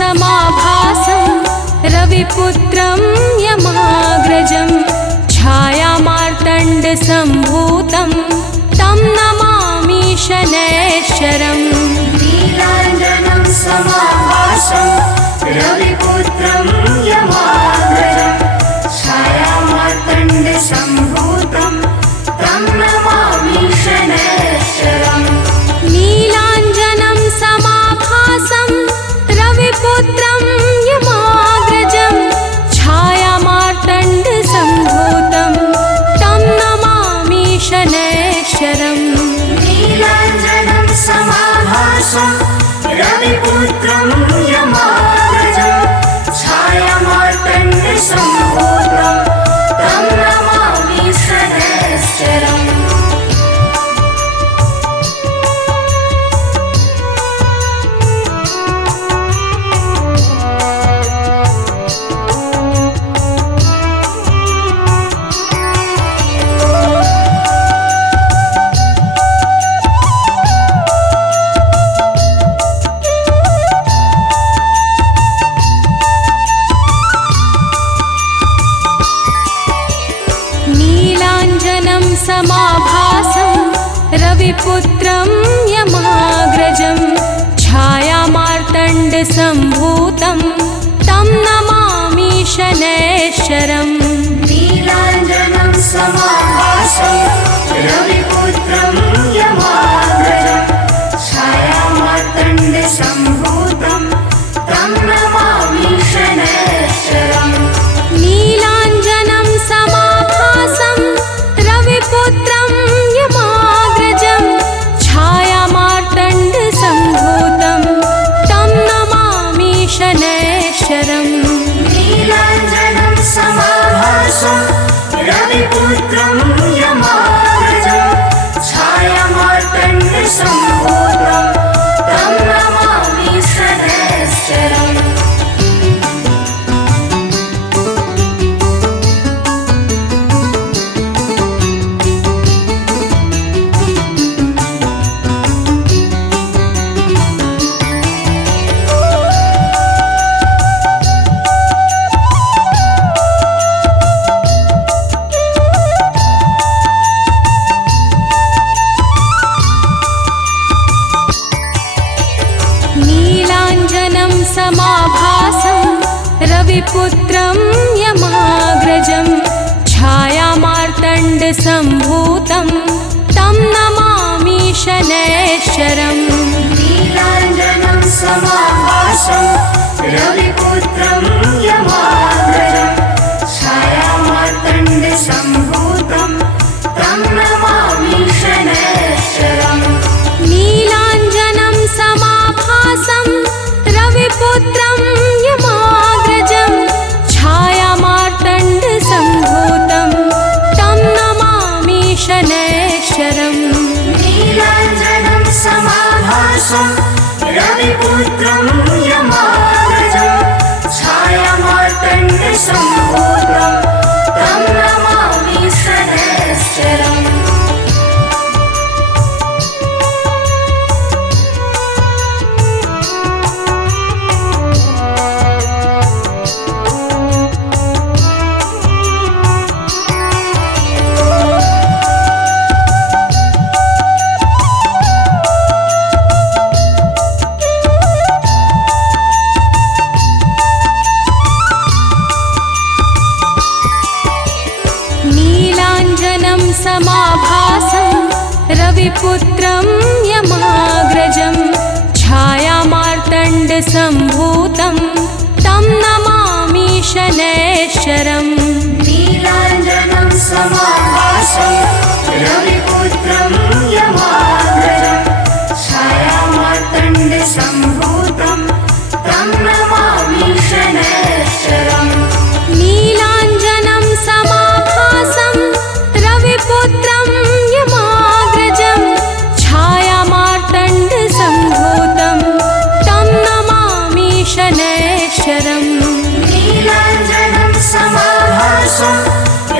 समाभासं रविपुत्रं यमाग्रजं छायामार्तण्डसम्भूतं तं नमामि शनैश्चरम्। नीलाञ्जनं समाभासं रविपुत्रं यमाग्रजं छायामार्तण्डसम्भूतं तं नमामि शनैश्चरम्। नीलाञ्जनं समाभासं रविपुत्रं यमाग्रजं छायामार्तण्डसम्भूतं तं नमामि शनैश्चरम्। नीलाञ्जनं समाभासं रविपुत्रं यमाग्रजं छायामार्तण्डसम्भूतं तं नमामि शनैश्चरम्। नीलाञ्जनं समाभासं रविपुत्रं यमाग्रजं छायामार्तण्डसम्भूतं तं नमामि शनैश्चरम्। नीलाञ्जनं समाभासं रविपुत्रं यमाग्रजं छायामार्तण्डसम्भूतं तं नमामि शनैश्चरम्। नीलाञ्जनं समाभासं रविपुत्रं यमाग्रजं छायामार्तण्डसम्भूतं तं नमामि शनैश्चरम्। नीलाञ्जनं समाभासं रविपुत्रं यमाग्रजं छायामार्तण्डसम्भूतं तं नमामि शनैश्चरम्। नीलाञ्जनं समाभासं रविपुत्रं यमाग्रजं छायामार्तण्डसम्भूतं तं नमामि शनैश्चरम्। नीलाञ्जनं समाभासं रविपुत्रं यमाग्रजं छायामार्तण्डसम्भूतं तं नमामि शनैश्चरम्। नीलाञ्जनं समाभासं रविपुत्रं यमाग्रजं छायामार्तण्डसम्भूतं तं नमामि शनैश्चरम्। नीलाञ्जनं समाभासं रविपुत्रं यमाग्रजं छायामार्तण्डसम्भूतं तं नमामि शनैश्चरम्। नीलाञ्जनं समाभासं रविपुत्रं यमाग्रजं छायामार्तण्डसम्भूतं तं नमामि शनैश्चरम्। नीलाञ्जनं समाभासं रविपुत्रं यमाग्रजं छायामार्तण्डसम्भूतं तं नमामि शनैश्चरम्। नीलाञ्जनं समाभासं रविपुत्रं यमाग्रजं छायामार्तण्डसम्भूतं तं नमामि शनैश्चरम्। नीलाञ्जनं समाभासं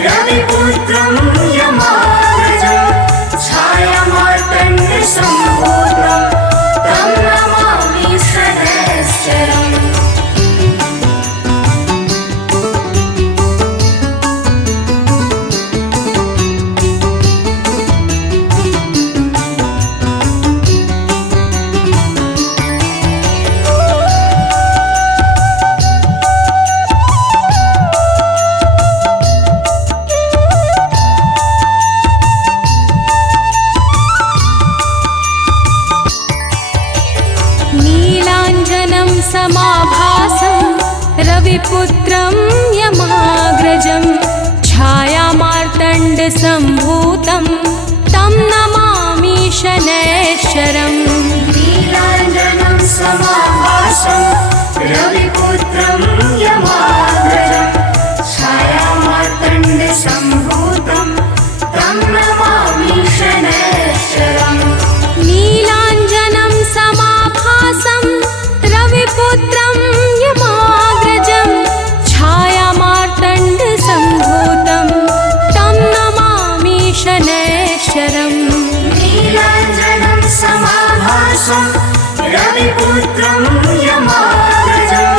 रविपुत्रं यमाग्रजं छायामार्तण्डसम्भूतं तं नमामि समाभासं रविपुत्रं यमाग्रजं छायामार्तण्डसम्भूतं तं नमामि शनैश्चरम्। नीलाञ्जनं समाभासं रविपुत्रं यमाग्रजं छायामार्तण्डसम्भूतं तं नमामि शनैश्चरम्। नीलाञ्जनं समाभासं रविपुत्रं यमाग्रजं छायामार्तण्डसम्भूतं तं नमामि शनैश्चरम्। नीलाञ्जनं समाभासं रविपुत्रं यमाग्रजं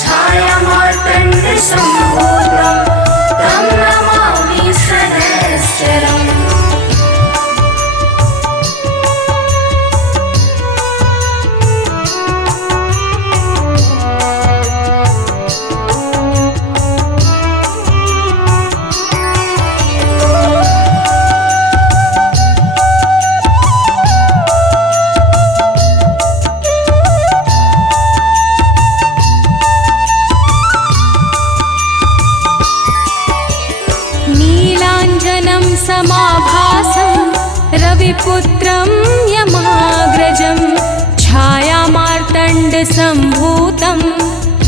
छायामार्तण्डसम्भूतं तं नमामि शनैश्चरम्। नीलाञ्जनं समाभासं रविपुत्रं यमाग्रजं छायामार्तण्डसम्भूतं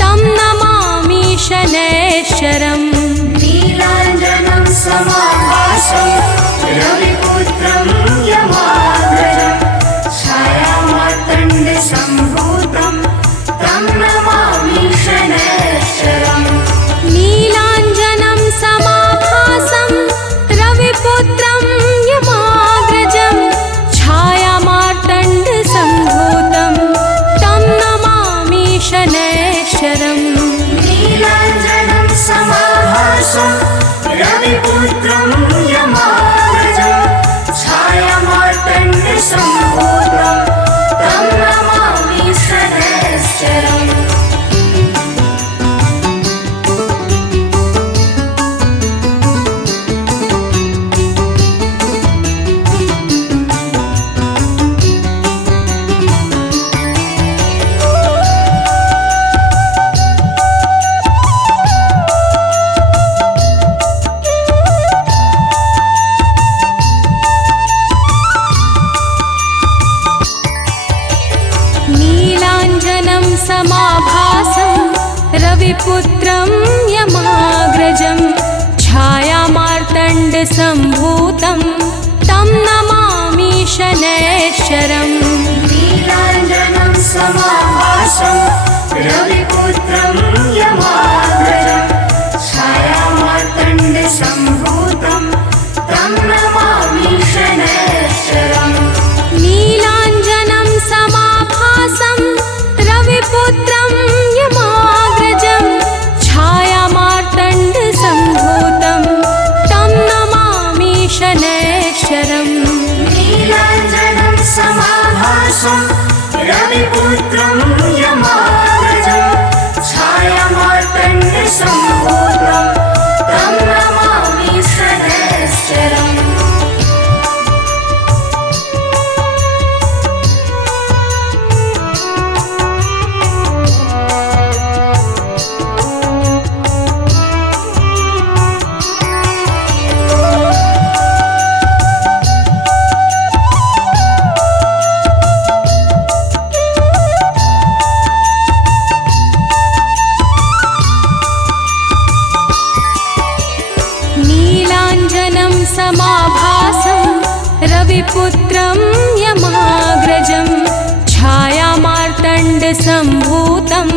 तं नमामि शनैश्चरम्। नीलाञ्जनं समाभासं रविपुत्रं यमाग्रजं छायामार्तण्डसम्भूतं तं नमामि शनैश्चरम्। नीलाञ्जनं समाभासं रविपुत्रं यमाग्रजं छायामार्तण्डसम्भूतं तं नमामि शनैश्चरम्। नीलाञ्जनं समाभासं रविपुत्रं यमाग्रजं छायामार्तण्डसम्भूतं तं नमामि शनैश्चरम्। नीलाञ्जनं समाभासं रविपुत्रं यमाग्रजं छायामार्तण्डसम्भूतं तं नमामि शनैश्चरम्। नीलाञ्जनं समाभासं रविपुत्रं यमाग्रजं छायामार्तण्डसम्भूतं तं नमामि शनैश्चरम्। नीलाञ्जनं समाभासं रविपुत्रं यमाग्रजं छायामार्तण्डसम्भूतं तं नमामि शनैश्चरम्। नीलाञ्जनं समाभासं रविपुत्रं यमाग्रजं छायामार्तण्डसम्भूतं तं नमामि शनैश्चरम्। नीलाञ्जनं समाभासं रविपुत्रं यमाग्रजं छायामार्तण्डसम्भूतं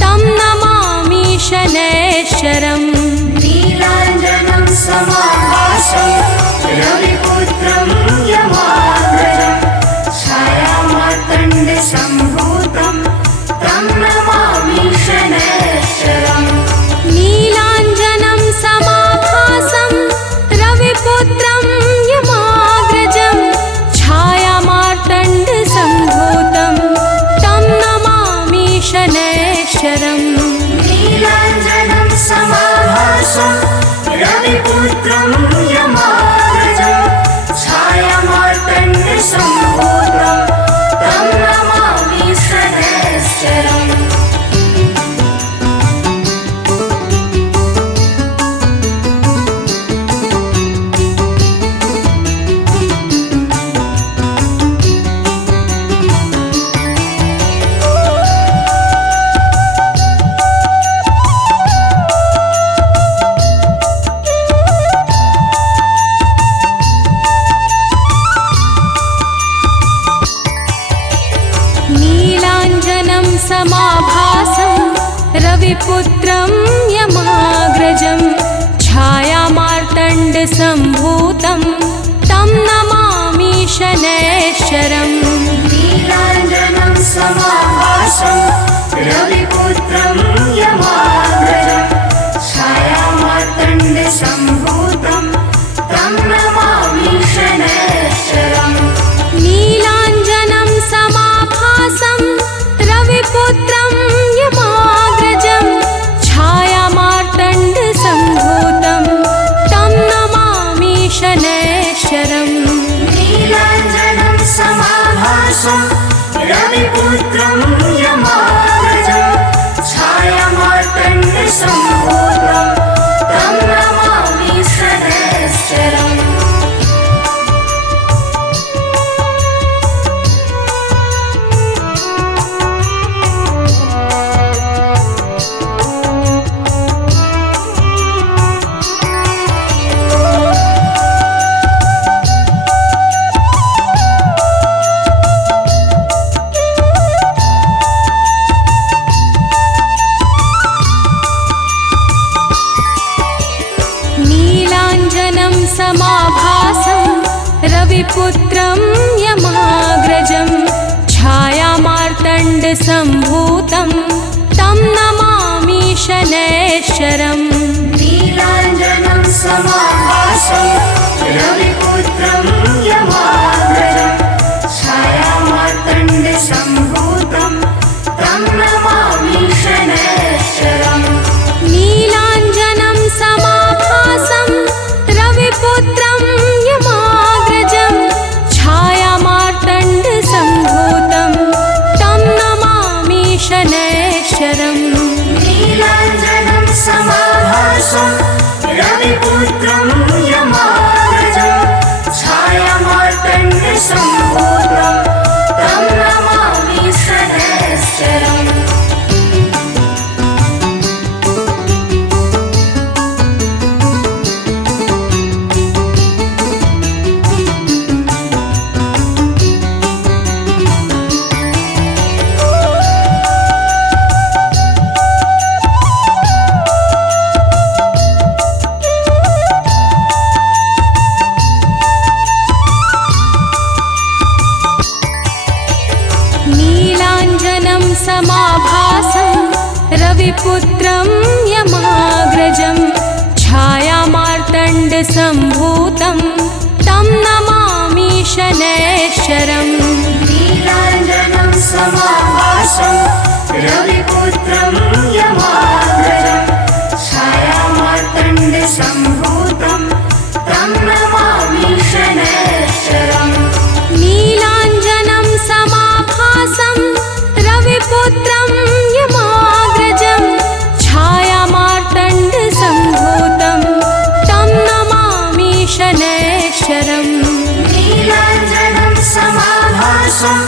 तं नमामि शनैश्चरम्। नीलाञ्जनं समाभासं रविपुत्रं यमाग्रजं छायामार्तण्डसम्भूतं तं नमामि शनैश्चरम्। नीलाञ्जनं समाभासं रविपुत्रं यमाग्रजं छायामार्तण्डसम्भूतं तं नमामि शनैश्चरम्। नीलाञ्जनं समाभासं रविपुत्रं यमाग्रजं छायामार्तण्डसम्भूतं तं नमामि शनैश्चरम्। समाभासं रविपुत्रं यमाग्रजं छायामार्तण्डसम्भूतं तं नमामि शनैश्चरम् नीलाञ्जनं समाभासं रविपुत्रं यमाग्रजं छायामार्तण्डसम्भूतं तं नमामि शनैश्चरम् नीलाञ्जनं समाभासं रविपुत्रं यमाग्रजं छायामार्तण्डसम्भूतं तं नमामि शनैश्चरम् नीलाञ्जनं समाभासं रविपुत्रं यमाग्रजं छायामार्तण्डसम्भूतं तं नमामि शनैश्चरम् नीलाञ्जनं समाभासं रविपुत्रं यमाग्रजं छायामार्तण्डसम्भूतं तं नमामि शनैश्चरम् नीलाञ्जनं समाभासं रविपुत्रं यमाग्रजं छायामार्तण्डसम्भूतं तं नमामि शनैश्चरम् नीलाञ्जनं समाभासं रविपुत्रं यमाग्रजं छायामार्तण्डसम्भूतं तं नमामि शनैश्चरम् नीलाञ्जनं समाभासं रविपुत्रं यमाग्रजं छायामार्तण्डसम्भूतं तं नमामि शनैश्चरम् नीलाञ्जनं समाभासं रविपुत्रं यमाग्रजं छायामार्तण्डसम्भूतं तं नमामि शनैश्चरम् नीलाञ्जनं समाभासं रविपुत्रं यमाग्रजं छायामार्तण्डसम्भूतं तं नमामि शनैश्चरम् नीलाञ्जनं समाभासं रविपुत्रं यमाग्रजं छायामार्तण्डसम्भूतं तं नमामि शनैश्चरम् नीलाञ्जनं समाभासं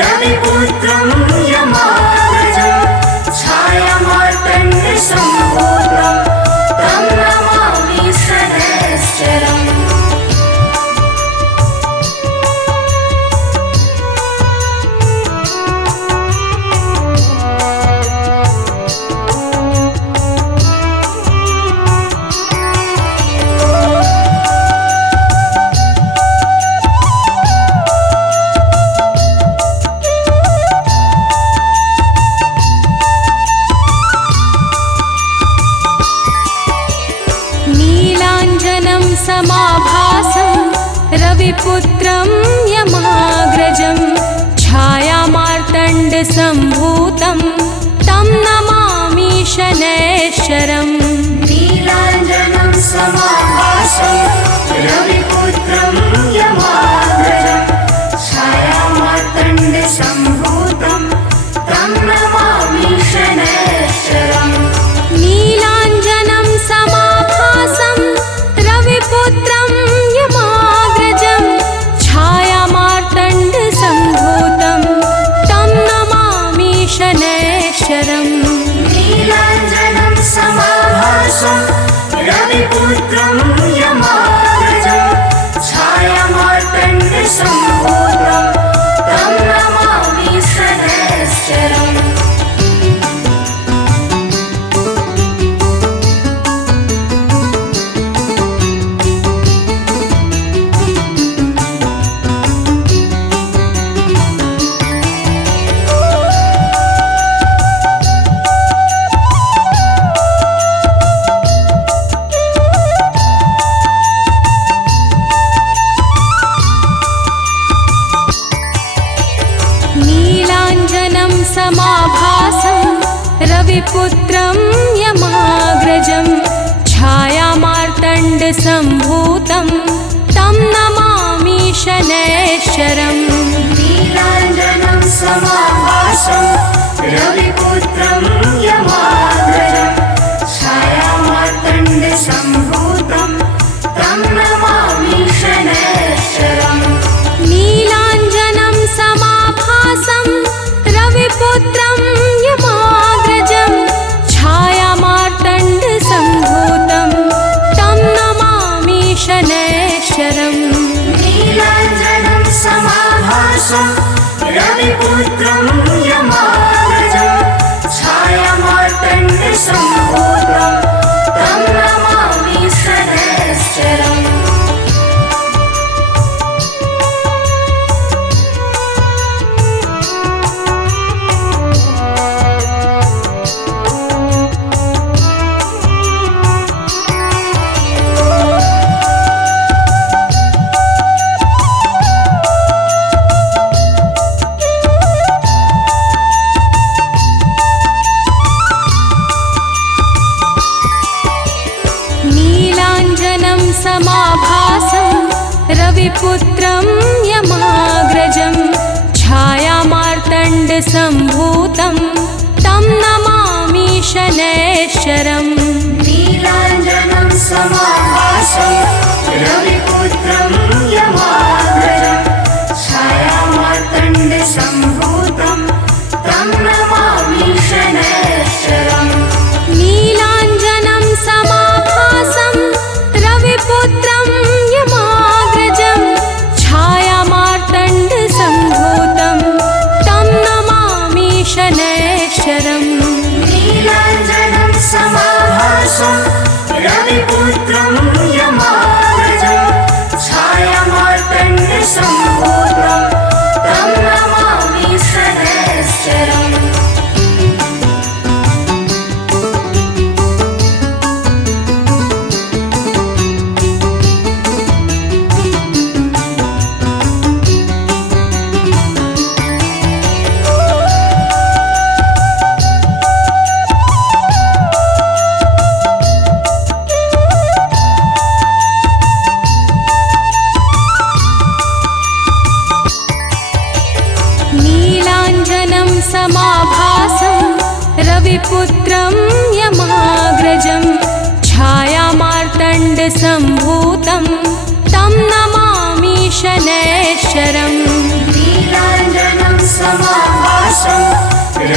रविपुत्रं यमाग्रजं छायामार्तण्डसम्भूतं तं नमामि शनैश्चरम् नीलाञ्जनं समाभासं रविपुत्रं यमाग्रजं छायामार्तण्डसम्भूतं तं नमामि शनैश्चरम् नीलाञ्जनं समाभासं रविपुत्रं यमाग्रजं छायामार्तण्डसम्भूतं तं नमामि शनैश्चरम् नीलाञ्जनं समाभासं रविपुत्रं यमाग्रजं छायामार्तण्डसम्भूतं तं नमामि शनैश्चरम् नीलाञ्जनं समाभासं रविपुत्रं यमाग्रजं छायामार्तण्डसम्भूतं तं नमामि शनैश्चरम् रविपुत्रं यमाग्रजं छायामार्तण्डसम्भूतं तं नमामि शनैश्चरम् नीलाञ्जनं समाभासं रविपुत्रं यमाग्रजं छायामार्तण्डसम्भूतं तं नमामि शनैश्चरम् नीलाञ्जनं समाभासं रविपुत्रं यमाग्रजं छायामार्तण्डसम्भूतं तं नमामि शनैश्चरम् नीलाञ्जनं समाभासं रविपुत्रं यमाग्रजं छायामार्तण्डसम्भूतं तं नमामि शनैश्चरम् नीलाञ्जनं समाभासं रविपुत्रं यमाग्रजं छायामार्तण्डसम्भूतं तं नमामि शनैश्चरम् नीलाञ्जनं समाभासं रविपुत्रं यमाग्रजं छायामार्तण्डसम्भूतं तं नमामि शनैश्चरम् नीलाञ्जनं समाभासं रविपुत्रं यमाग्रजं छायामार्तण्डसम्भूतं तं नमामि शनैश्चरम् नीलाञ्जनं समाभासं रविपुत्रं यमाग्रजं छायामार्तण्डसम्भूतं तं नमामि शनैश्चरम् नीलाञ्जनं समाभासं रविपुत्रं यमाग्रजं छायामार्तण्डसम्भूतं तं नमामि शनैश्चरम् नीलाञ्जनं समाभासं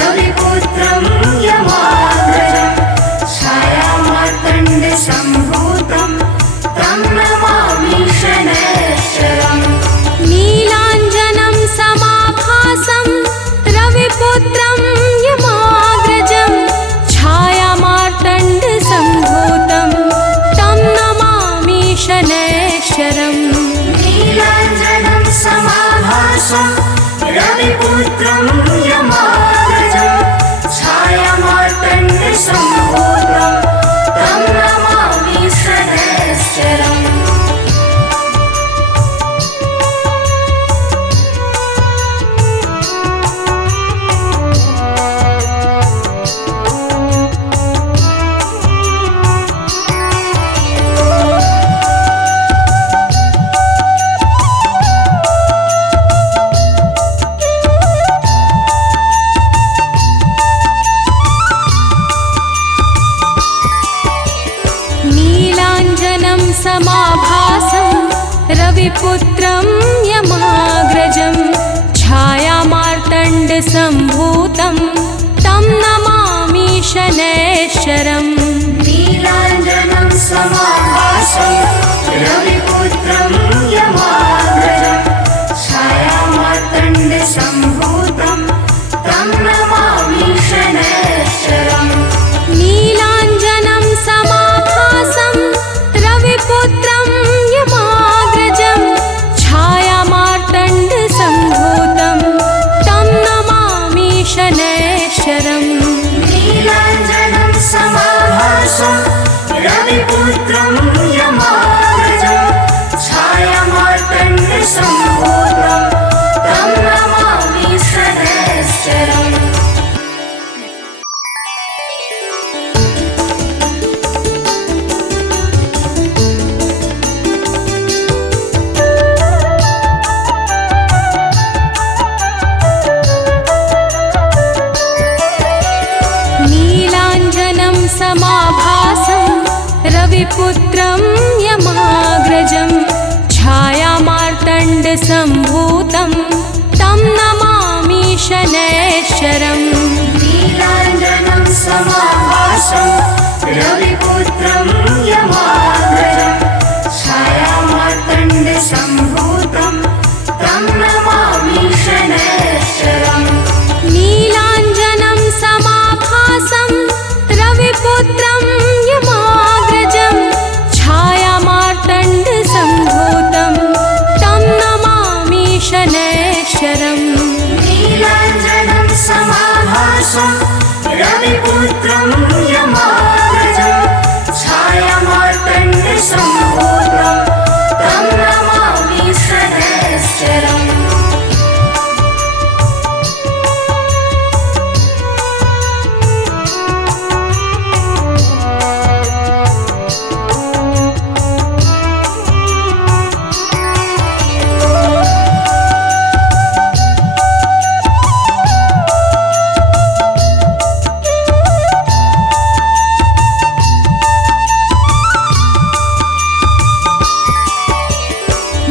रविपुत्रं यमाग्रजं छायामार्तण्डसम्भूतं तं नमामि शनैश्चरम् नीलाञ्जनं समाभासं रविपुत्रं यमाग्रजं छायामार्तण्डसम्भूतं तं नमामि शनैश्चरम् नीलाञ्जनं समाभासं रविपुत्रं यमाग्रजं छायामार्तण्डसम्भूतं तं नमामि शनैश्चरम् नीलाञ्जनं समाभासं रविपुत्रं यमाग्रजं छायामार्तण्डसम्भूतं तं नमामि शनैश्चरम् नीलाञ्जनं समाभासं रविपुत्रं यमाग्रजं छायामार्तण्डसम्भूतं तं नमामि शनैश्चरम् नीलाञ्जनं समाभासं रविपुत्रं यमाग्रजं छायामार्तण्डसम्भूतं तं नमामि शनैश्चरम् नीलाञ्जनं समाभासं रविपुत्रं यमाग्रजं छायामार्तण्डसम्भूतं तं नमामि शनैश्चरम् रविपुत्रं यमाग्रजं छायामार्तण्डसम्भूतं तं नमामि शनैश्चरम् नीलाञ्जनं समाभासं रविपुत्रं यमाग्रजं छायामार्तण्डसम्भूतं तं नमामि शनैश्चरम् नीलाञ्जनं समाभासं रविपुत्रं यमाग्रजं छायामार्तण्डसम्भूतं तं नमामि शनैश्चरम् नीलाञ्जनं समाभासं रविपुत्रं यमाग्रजं छायामार्तण्डसम्भूतं तं नमामि शनैश्चरम्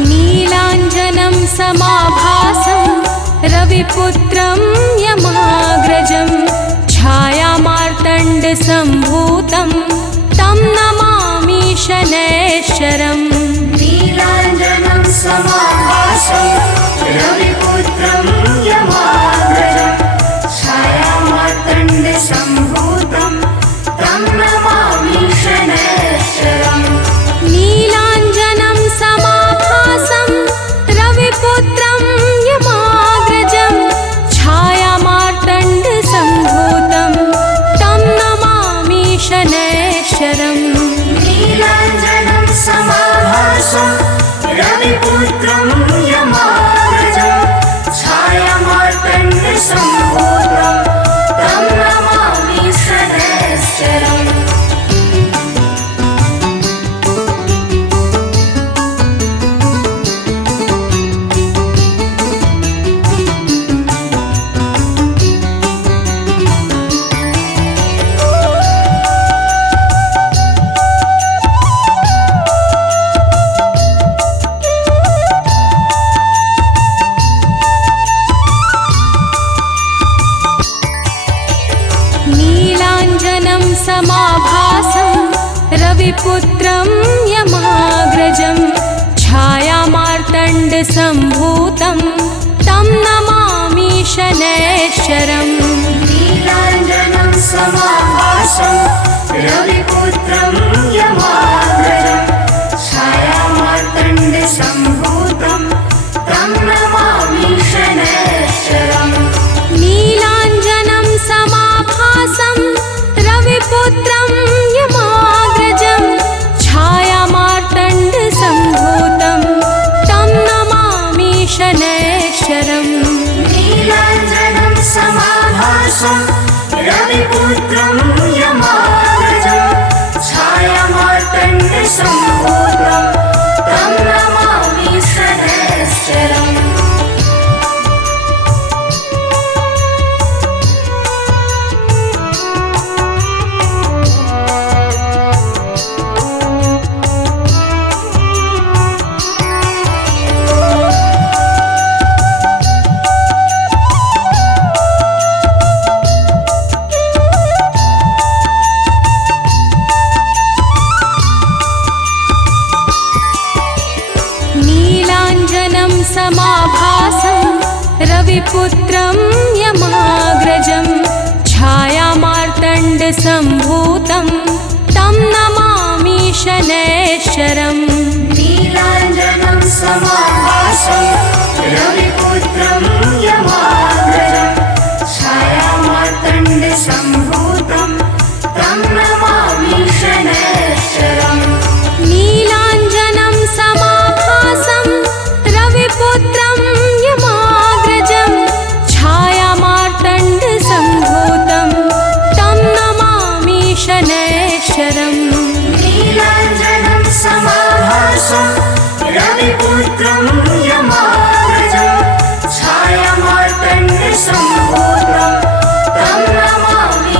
नीलाञ्जनं समाभासं रविपुत्रं यमाग्रजं छायामार्तण्डसम्भूतं तं नमामि शनैश्चरम् नीलाञ्जनं समाभासं रविपुत्रं यमाग्रजं छायामार्तण्डसम्भूतं तं नमामि शनैश्चरम् नीलाञ्जनं समाभासं रविपुत्रं यमाग्रजं छायामार्तण्डसम्भूतं तं नमामि शनैश्चरम् नीलाञ्जनं समाभासं रविपुत्रं यमाग्रजं छायामार्तण्डसम्भूतं तं नमामि शनैश्चरम् नीलाञ्जनं समाभासं रविपुत्रं यमाग्रजं छायामार्तण्डसम्भूतं तं नमामि शनैश्चरम् नीलाञ्जनं समाभासं रविपुत्रं यमाग्रजं छायामार्तण्डसम्भूतं तं नमामि शनैश्चरम् नीलाञ्जनं समाभासं रविपुत्रं यमाग्रजं छायामार्तण्डसम्भूतं तं नमामि शनैश्चरम् नीलाञ्जनं समाभासं रविपुत्रं यमाग्रजं छायामार्तण्डसम्भूतं तं नमामि शनैश्चरम् नीलाञ्जनं समाभासं रविपुत्रं यमाग्रजं छायामार्तण्डसम्भूतं तं नमामि शनैश्चरम् नीलाञ्जनं समाभासं रविपुत्रं यमाग्रजं छायामार्तण्डसम्भूतं तं नमामि शनैश्चरम् नीलाञ्जनं समाभासं रविपुत्रं यमाग्रजं छायामार्तण्डसम्भूतं तं नमामि शनैश्चरम् नीलाञ्जनं समाभासं रविपुत्रं यमाग्रजं छायामार्तण्डसम्भूतं तं नमामि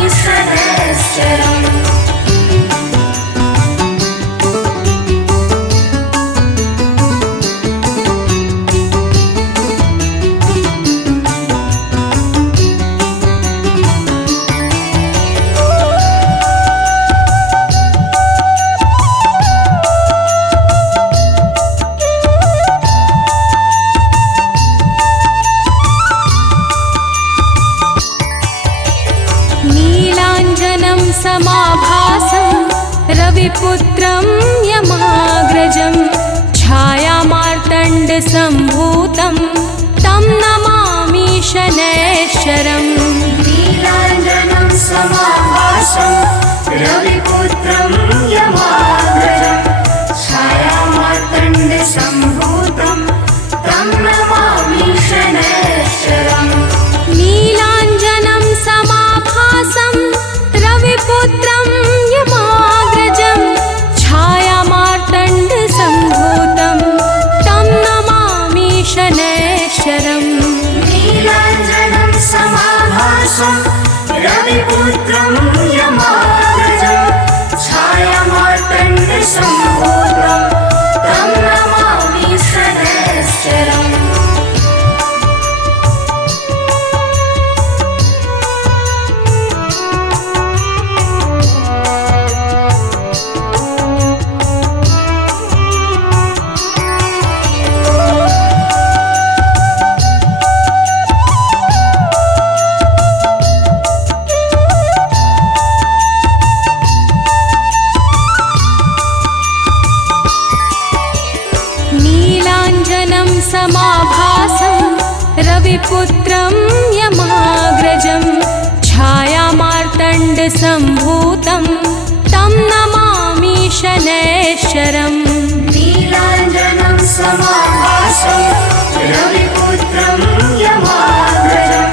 समाभासं रविपुत्रं यमाग्रजं छायामार्तण्डसम्भूतं तं नमामि शनैश्चरम् नीलाञ्जनं समाभासं रविपुत्रं यमाग्रजं छायामार्तण्डसम्भूतं तं नमामि शनैश्चरम् नीलाञ्जनं समाभासं रविपुत्रं यमाग्रजं छायामार्तण्डसम्भूतं तं नमामि शनैश्चरम् नीलाञ्जनं समाभासं रविपुत्रं यमाग्रजं छायामार्तण्डसम्भूतं तं नमामि शनैश्चरम् नीलाञ्जनं समाभासं रविपुत्रं यमाग्रजं छायामार्तण्डसम्भूतं तं नमामि शनैश्चरम् नीलाञ्जनं समाभासं रविपुत्रं यमाग्रजं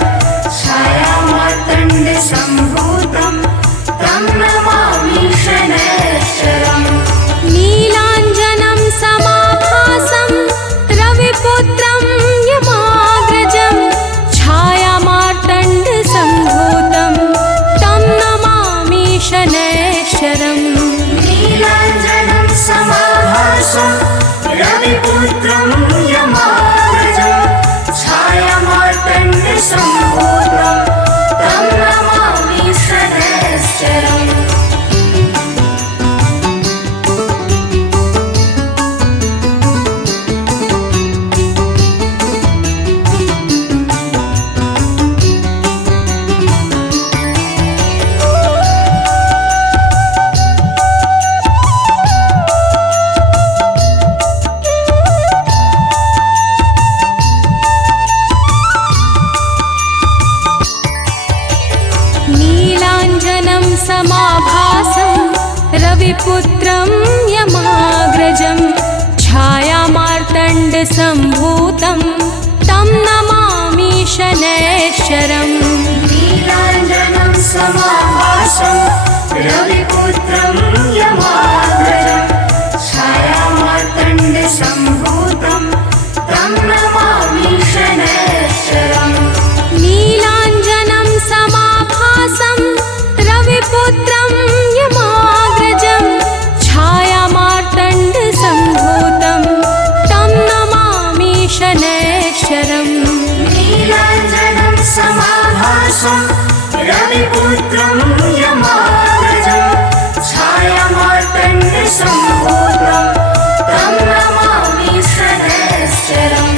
छायामार्तण्डसम्भूतं तं नमामि शनैश्चरम् नीलाञ्जनं समाभासं रविपुत्रं यमाग्रजं छायामार्तण्डसम्भूतं तं नमामि शनैश्चरम् नीलाञ्जनं समाभासं रविपुत्रं यमाग्रजं छायामार्तण्डसम्भूतं तं नमामि शनैश्चरम् नीलाञ्जनं समाभासं रविपुत्रं यमाग्रजं छायामार्तण्डसम्भूतं तं नमामि शनैश्चरम् नीलाञ्जनं समाभासं रविपुत्रं यमाग्रजं छायामार्तण्डसम्भूतं तं नमामि शनैश्चरम् नीलाञ्जनं समाभासं रविपुत्रं यमाग्रजं छायामार्तण्डसम्भूतं तं नमामि शनैश्चरम् नीलाञ्जनं समाभासं रविपुत्रं यमाग्रजं छायामार्तण्डसम्भूतं तं नमामि शनैश्चरम्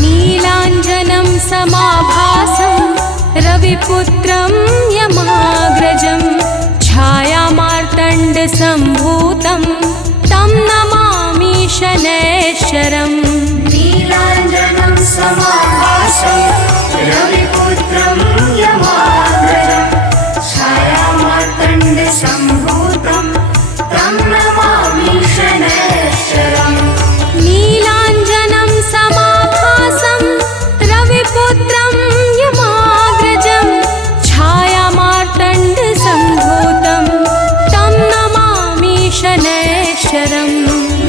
नीलाञ्जनं समाभासं रविपुत्रं यमाग्रजं छायामार्तण्डसम्भूतं तं नमामि शनैश्चरम् नीलाञ्जनं समाभासं रविपुत्रं यमाग्रजं छायामार्तण्डसम्भूतं तं नमामि शनैश्चरम् नीलाञ्जनं समाभासं रविपुत्रं यमाग्रजं छायामार्तण्डसम्भूतं तं नमामि शनैश्चरम्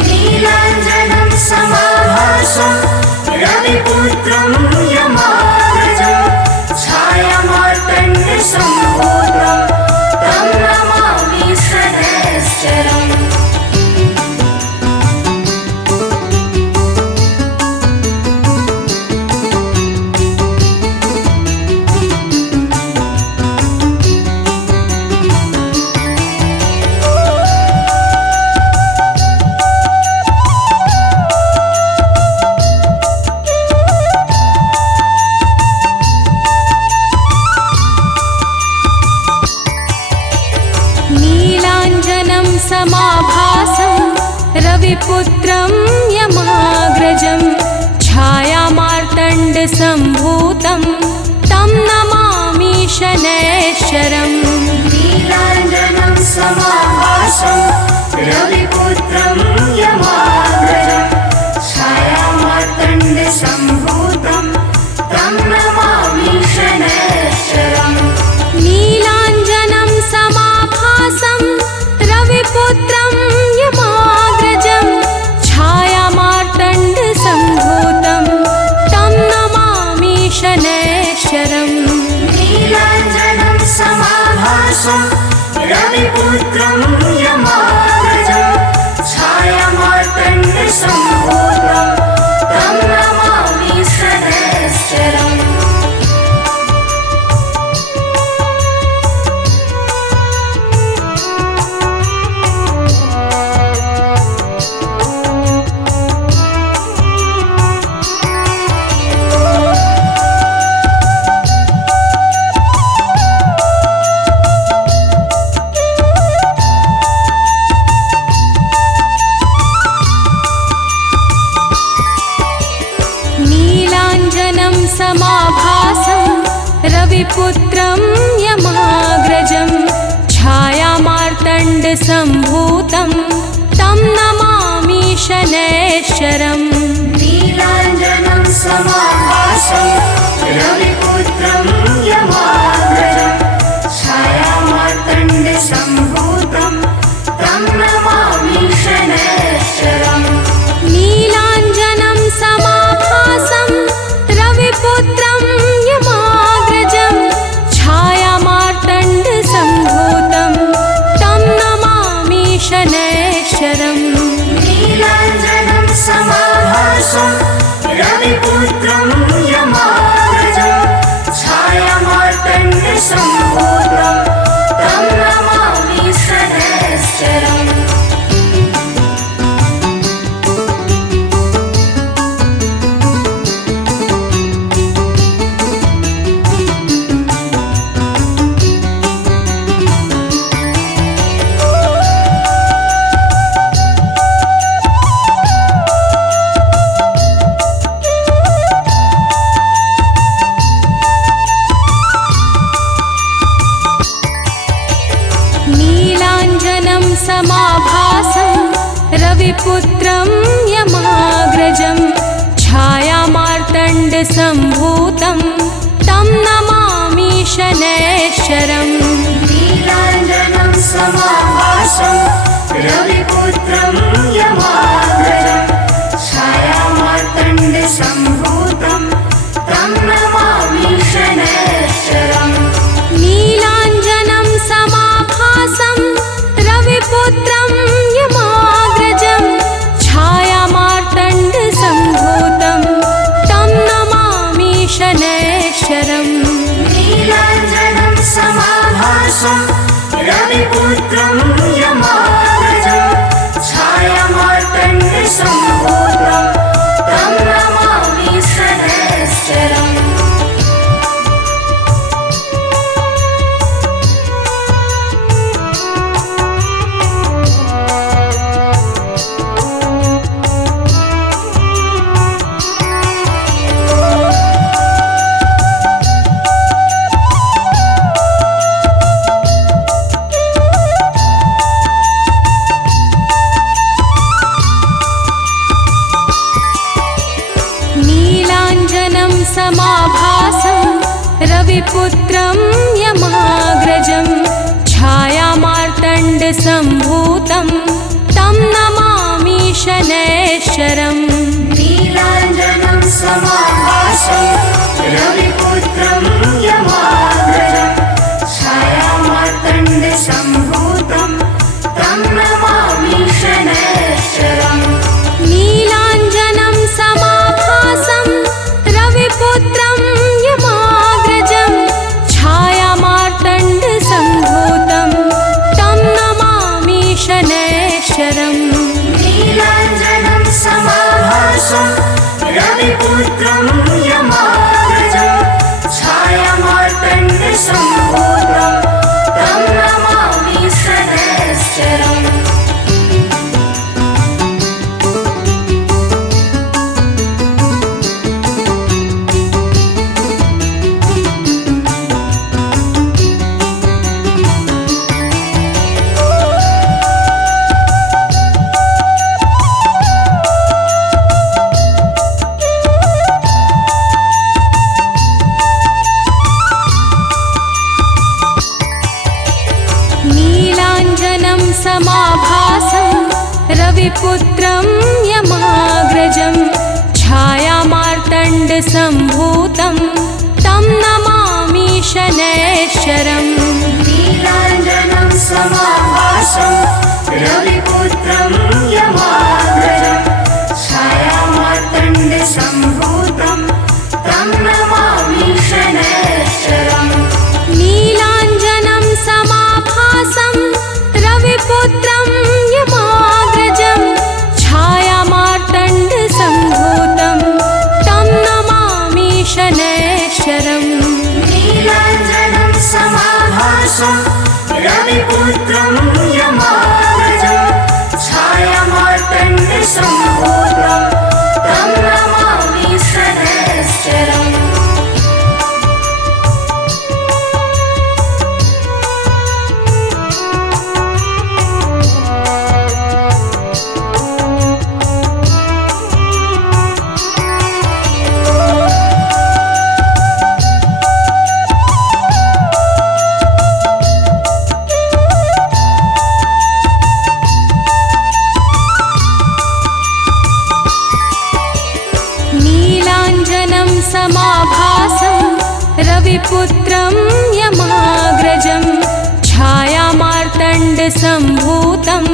नीलाञ्जनं समाभासं रविपुत्रं यमाग्रजं छायामार्तण्डसम्भूतं तं नमामि शनैश्चरम् समाभासं रविपुत्रं यमाग्रजं छायामार्तण्डसम्भूतं तं नमामि शनैश्चरम् नीलाञ्जनं समाभासं रविपुत्रं यमाग्रजं छायामार्तण्डसम्भूतं तं नमामि शनैश्चरम् नीलाञ्जनं समाभासं रविपुत्रं यमाग्रजं छायामार्तण्डसम्भूतं तं नमामि शनैश्चरम् नीलाञ्जनं समाभासं रविपुत्रं यमाग्रजं छायामार्तण्डसम्भूतं तं नमामि शनैश्चरम् नीलाञ्जनं समाभासं रविपुत्रं यमाग्रजं छायामार्तण्डसम्भूतं तं नमामि शनैश्चरम् नीलाञ्जनं समाभासं रविपुत्रं यमाग्रजं छायामार्तण्डसम्भूतं तं नमामि शनैश्चरम् नीलाञ्जनं समाभासं रविपुत्रं यमाग्रजं छायामार्तण्डसम्भूतं तं नमामि शनैश्चरम् नीलाञ्जनं समाभासं रविपुत्रं यमाग्रजं छायामार्तण्डसम्भूतं तं नमामि शनैश्चरम् नीलाञ्जनं समाभासं रविपुत्रं यमाग्रजं छायामार्तण्डसम्भूतं तं नमामि शनैश्चरम् नीलाञ्जनं समाभासं रविपुत्रं यमाग्रजं छायामार्तण्डसम्भूतं तं नमामि शनैश्चरम् नीलाञ्जनं समाभासं रविपुत्रं यमाग्रजं छायामार्तण्डसम्भूतं तं नमामि शनैश्चरम् नीलाञ्जनं समाभासं रविपुत्रं यमाग्रजं छायामार्तण्डसम्भूतं तं नमामि शनैश्चरम् नीलाञ्जनं समाभासं रविपुत्रं यमाग्रजं छायामार्तण्डसम्भूतं तं नमामि शनैश्चरम् नीलाञ्जनं समाभासं रविपुत्रं यमाग्रजं छायामार्तण्डसम्भूतं तं नमामि शनैश्चरम् नीलाञ्जनं समाभासं रविपुत्रं यमाग्रजं छायामार्तण्डसम्भूतं तं नमामि शनैश्चरम् नीलाञ्जनं समाभासं रविपुत्रं यमाग्रजं छायामार्तण्डसम्भूतं तं नमामि शनैश्चरम् रविपुत्रं यमाग्रजं छायामार्तण्डसम्भूतं तं नमामि शनैश्चरम् नीलाञ्जनं समाभासं रविपुत्रं यमाग्रजं छायामार्तण्डसम्भूतं तं नमामि शनैश्चरम् नीलाञ्जनं समाभासं रविपुत्रं यमाग्रजं छायामार्तण्डसम्भूतं तं नमामि शनैश्चरम् नीलाञ्जनं समाभासं रविपुत्रं यमाग्रजं छायामार्तण्डसम्भूतं तं नमामि शनैश्चरम् नीलाञ्जनं समाभासं रविपुत्रं यमाग्रजं छायामार्तण्डसम्भूतं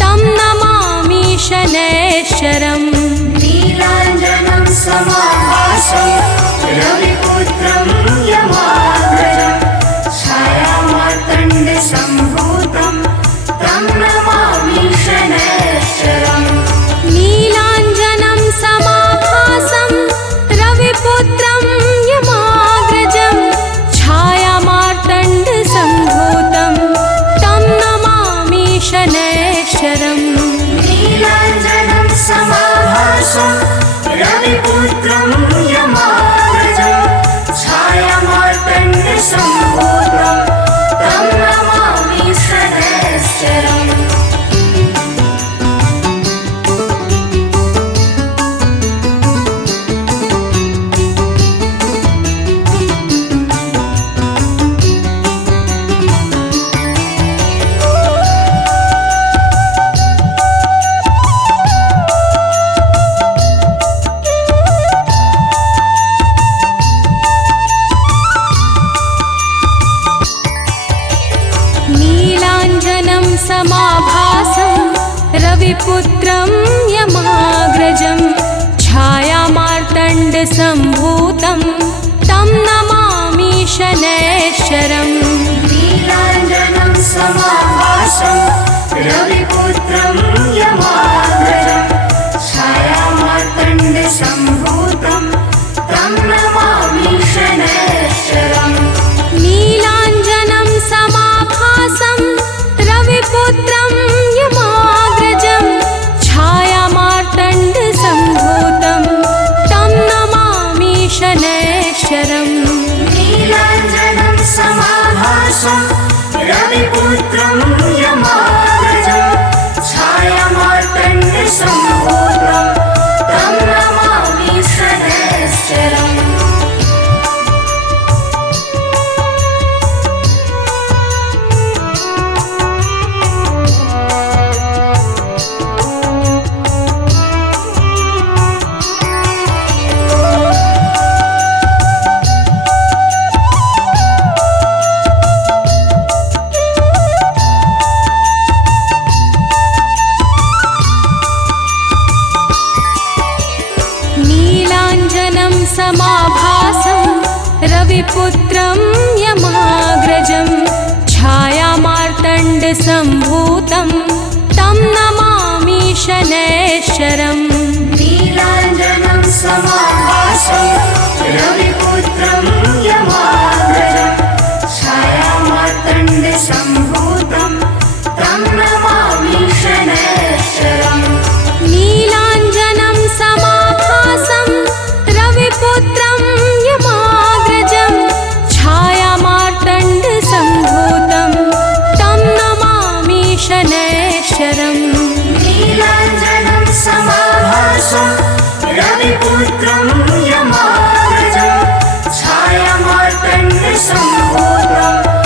तं नमामि शनैश्चरम् नीलाञ्जनं समाभासं रविपुत्रं यमाग्रजं छायामार्तण्डसम्भूतं तं नमामि शनैश्चरम् नीलाञ्जनं समाभासं रविपुत्रं यमाग्रजं छायामार्तण्डसम्भूतं तं नमामि शनैश्चरम् नीलाञ्जनं समाभासं रविपुत्रं यमाग्रजं छायामार्तण्डसम्भूतं तं नमामि शनैश्चरम् नीलाञ्जनं समाभासं रविपुत्रं यमाग्रजं छायामार्तण्डसम्भूतं तं नमामि शनैश्चरम् नीलाञ्जनं समाभासं रविपुत्रं यमाग्रजं छायामार्तण्डसम्भूतं तं नमामि शनैश्चरम् नीलाञ्जनं समाभासं रविपुत्रं यमाग्रजं छायामार्तण्डसम्भूतं तं नमामि शनैश्चरम् नीलाञ्जनं समाभासं रविपुत्रं यमाग्रजं छायामार्तण्डसम्भूतं तं नमामि शनैश्चरम् नीलाञ्जनं समाभासं रविपुत्रं यमाग्रजं छायामार्तण्डसम्भूतं तं नमामि शनैश्चरम् नीलाञ्जनं समाभासं रविपुत्रं यमाग्रजं छायामार्तण्डसम्भूतं तं नमामि शनैश्चरम् नीलाञ्जनं समाभासं रविपुत्रं यमाग्रजं छायामार्तण्डसम्भूतं तं नमामि शनैश्चरम् नीलाञ्जनं समाभासं रविपुत्रं